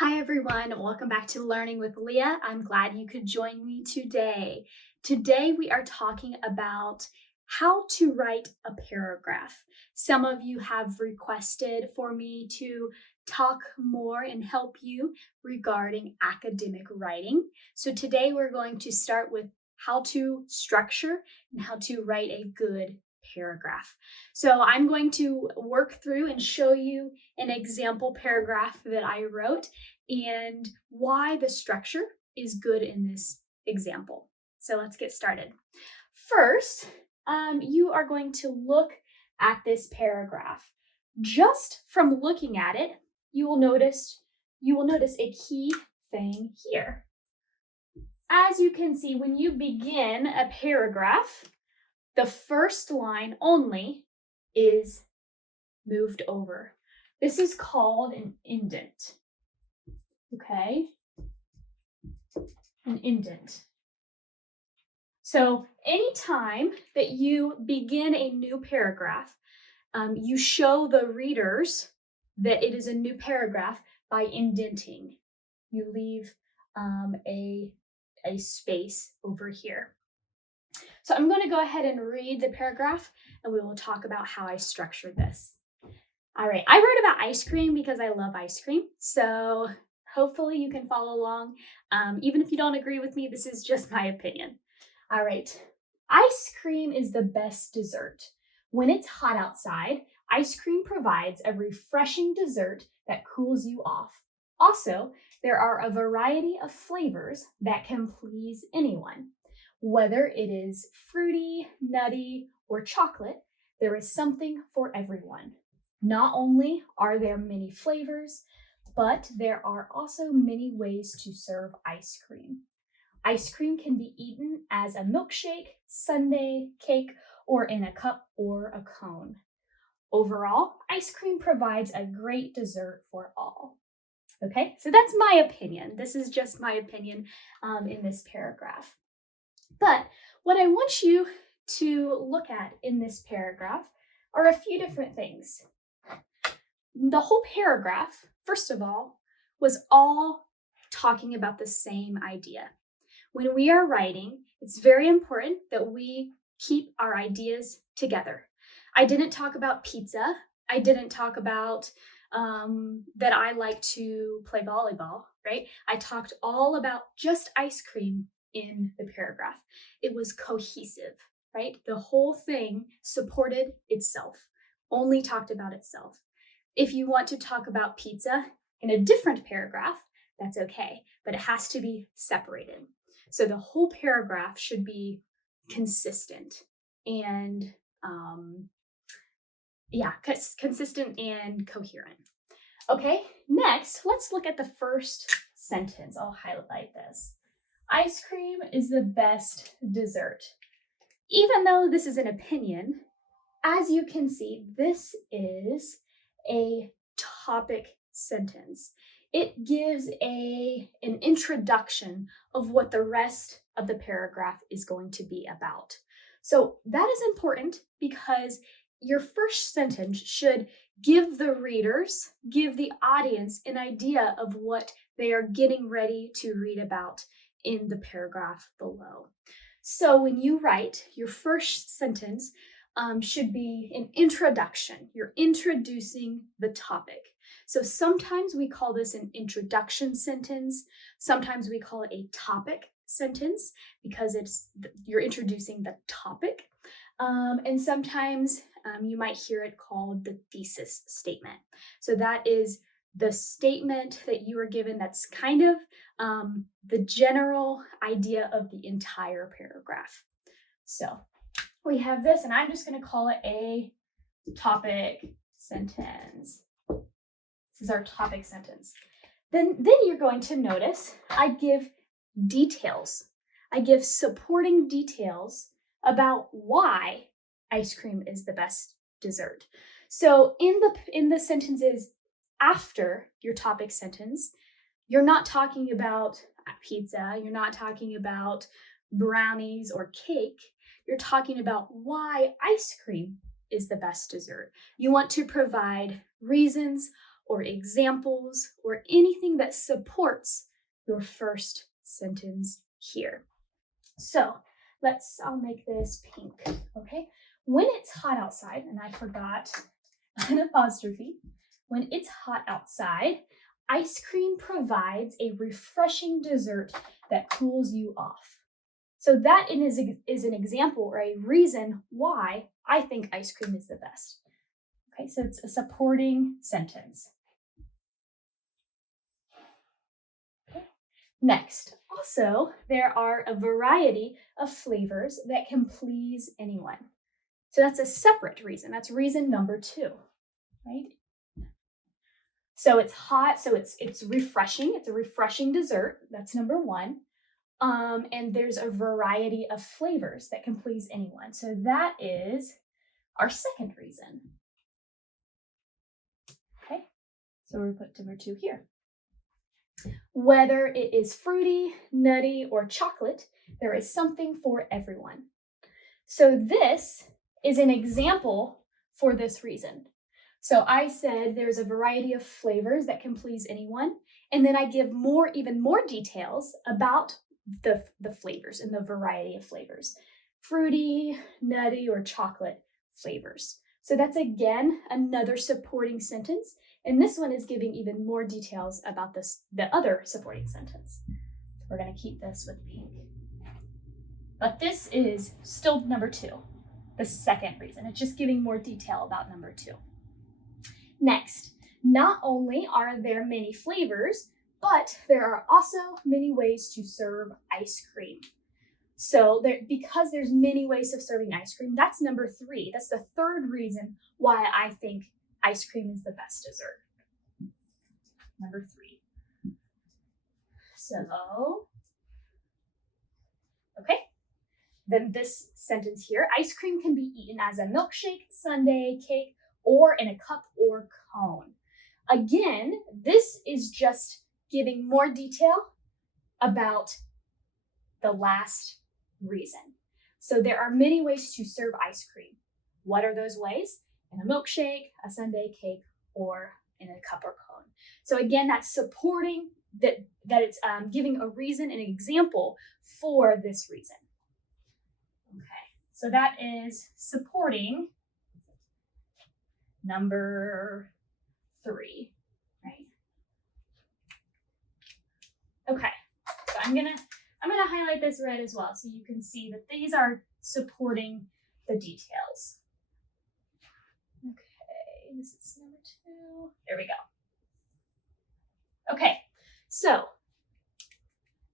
Hi everyone, welcome back to Learning with Leah. I'm glad you could join me today. Today we are talking about how to write a paragraph. Some of you have requested for me to talk more and help you regarding academic writing. So today we're going to start with how to structure and how to write a good paragraph. So I'm going to work through and show you an example paragraph that I wrote and why the structure is good in this example. So let's get started. First, you are going to look at this paragraph. Just from looking at it, you will notice a key thing here. As you can see, when you begin a paragraph, the first line only is moved over. This is called an indent. Okay, an indent. So anytime that you begin a new paragraph, you show the readers that it is a new paragraph by indenting. You leave a space over here. So I'm going to go ahead and read the paragraph and we will talk about how I structured this. All right, I wrote about ice cream because I love ice cream. So hopefully you can follow along. Even if you don't agree with me, this is just my opinion. All right, ice cream is the best dessert. When it's hot outside, ice cream provides a refreshing dessert that cools you off. Also, there are a variety of flavors that can please anyone. Whether it is fruity, nutty, or chocolate, there is something for everyone. Not only are there many flavors, but there are also many ways to serve ice cream. Ice cream can be eaten as a milkshake, sundae, cake, or in a cup or a cone. Overall, ice cream provides a great dessert for all. Okay, so that's my opinion. This is just my opinion in this paragraph. But what I want you to look at in this paragraph are a few different things. The whole paragraph, first of all, was all talking about the same idea. When we are writing, it's very important that we keep our ideas together. I didn't talk about pizza. I didn't talk about that I like to play volleyball, right? I talked all about just ice cream in the paragraph. It was cohesive, right? The whole thing supported itself, only talked about itself. If you want to talk about pizza in a different paragraph, that's okay, but it has to be separated. So the whole paragraph should be consistent and consistent and coherent. Okay, next, let's look at the first sentence. I'll highlight this. Ice cream is the best dessert. Even though this is an opinion, as you can see, this is a topic sentence. It gives an introduction of what the rest of the paragraph is going to be about. So that is important because your first sentence should give the readers, give the audience an idea of what they are getting ready to read about in the paragraph below. So when you write, your first sentence should be an introduction. You're introducing the topic. So sometimes we call this an introduction sentence. Sometimes we call it a topic sentence because you're introducing the topic. And sometimes you might hear it called the thesis statement. So that is the statement that you are given that's kind of the general idea of the entire paragraph. So we have this, and I'm just going to call it a topic sentence. This is our topic sentence. Then you're going to notice I give details. I give supporting details about why ice cream is the best dessert. So in the sentences after your topic sentence, you're not talking about pizza, you're not talking about brownies or cake. You're talking about why ice cream is the best dessert. You want to provide reasons or examples or anything that supports your first sentence here. So I'll make this pink, okay? When it's hot outside, and I forgot an apostrophe, when it's hot outside, ice cream provides a refreshing dessert that cools you off. So that is an example or a reason why I think ice cream is the best. Okay, so it's a supporting sentence. Okay. Next, also, there are a variety of flavors that can please anyone. So that's a separate reason. That's reason number 2, right? So it's hot, so it's refreshing. It's a refreshing dessert. That's number 1. And there's a variety of flavors that can please anyone. So that is our second reason. Okay, so we'll put number 2 here. Whether it is fruity, nutty, or chocolate, there is something for everyone. So this is an example for this reason. So I said there's a variety of flavors that can please anyone, and then I give even more details about the flavors and the variety of flavors. Fruity, nutty, or chocolate flavors. So that's again another supporting sentence, and this one is giving even more details about the other supporting sentence. We're going to keep this with pink. But this is still number 2, the second reason. It's just giving more detail about number 2. Next, not only are there many flavors, but there are also many ways to serve ice cream. So because there's many ways of serving ice cream, that's number 3. That's the third reason why I think ice cream is the best dessert. Number 3. So, okay. Then this sentence here, ice cream can be eaten as a milkshake, sundae, cake, or in a cup or cone. Again, this is just giving more detail about the last reason. So there are many ways to serve ice cream. What are those ways? In a milkshake, a sundae, cake, or in a cup or cone. So again, that's supporting that it's giving a reason, an example for this reason. Okay, so that is supporting number 3, right? Okay, so I'm gonna highlight this red as well so you can see that these are supporting the details. Okay, this is number 2. There we go. Okay, so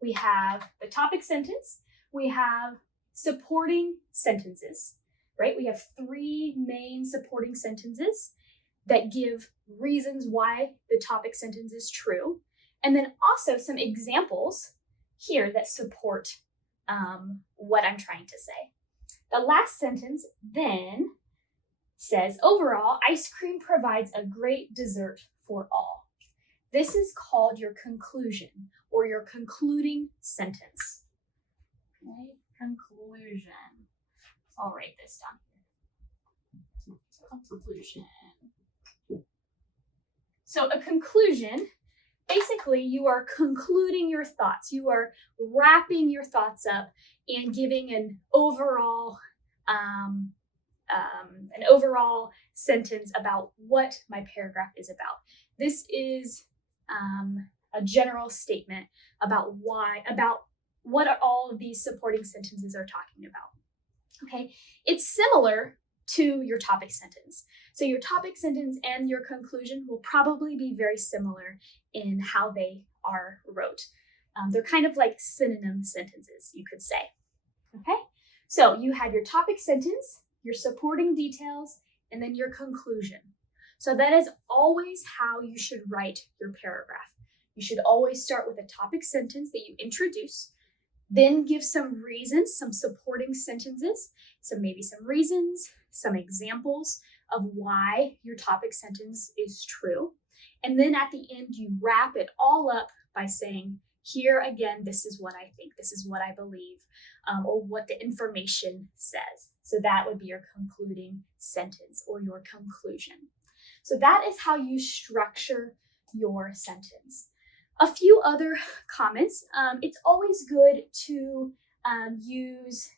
we have the topic sentence, we have supporting sentences, right? We have 3 main supporting sentences that give reasons why the topic sentence is true, and then also some examples here that support what I'm trying to say. The last sentence then says, overall, ice cream provides a great dessert for all. This is called your conclusion or your concluding sentence. Okay, conclusion. I'll write this down. Conclusion. So a conclusion, basically you are concluding your thoughts. You are wrapping your thoughts up and giving an overall sentence about what my paragraph is about. This is a general statement about what all of these supporting sentences are talking about. Okay, it's similar to your topic sentence. So your topic sentence and your conclusion will probably be very similar in how they are wrote. They're kind of like synonym sentences, you could say. Okay, so you have your topic sentence, your supporting details, and then your conclusion. So that is always how you should write your paragraph. You should always start with a topic sentence that you introduce, then give some reasons, some supporting sentences, maybe some reasons, some examples of why your topic sentence is true. And then at the end, you wrap it all up by saying, here again, this is what I think, this is what I believe, or what the information says. So that would be your concluding sentence or your conclusion. So that is how you structure your sentence. A few other comments. It's always good to use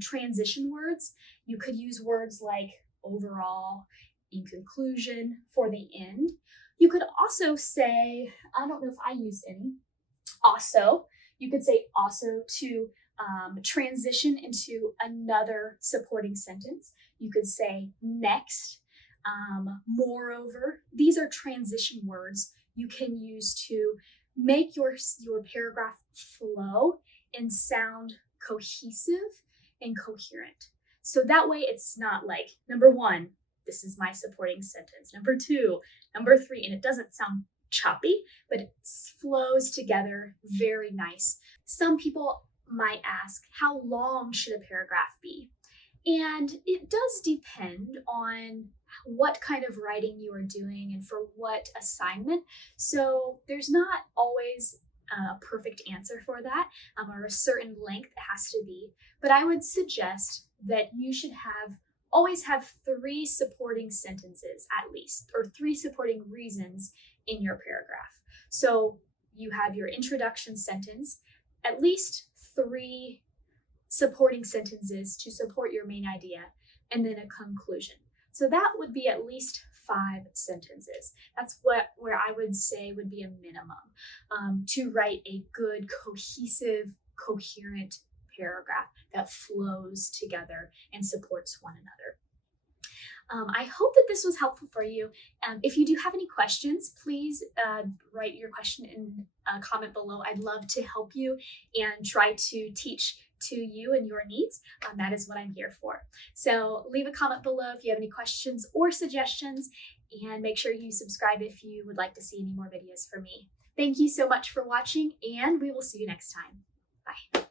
transition words. You could use words like overall, in conclusion, for the end. You could also say, I don't know if I used any, also. You could say also to transition into another supporting sentence. You could say next, moreover. These are transition words you can use to make your paragraph flow and sound cohesive and coherent. So that way it's not like, number one, this is my supporting sentence, number two, number three, and it doesn't sound choppy, but it flows together very nice. Some people might ask, how long should a paragraph be? And it does depend on what kind of writing you are doing and for what assignment. So there's not always a perfect answer for that, or a certain length it has to be. But I would suggest that you should always have 3 supporting sentences at least, or 3 supporting reasons in your paragraph. So you have your introduction sentence, at least 3 supporting sentences to support your main idea, and then a conclusion. So that would be at least 5 sentences. That's where I would say would be a minimum to write a good, cohesive, coherent paragraph that flows together and supports one another. I hope that this was helpful for you. If you do have any questions, please write your question in a comment below. I'd love to help you and try to teach to you and your needs. That is what I'm here for. So leave a comment below if you have any questions or suggestions, and make sure you subscribe if you would like to see any more videos from me. Thank you so much for watching, and we will see you next time. Bye.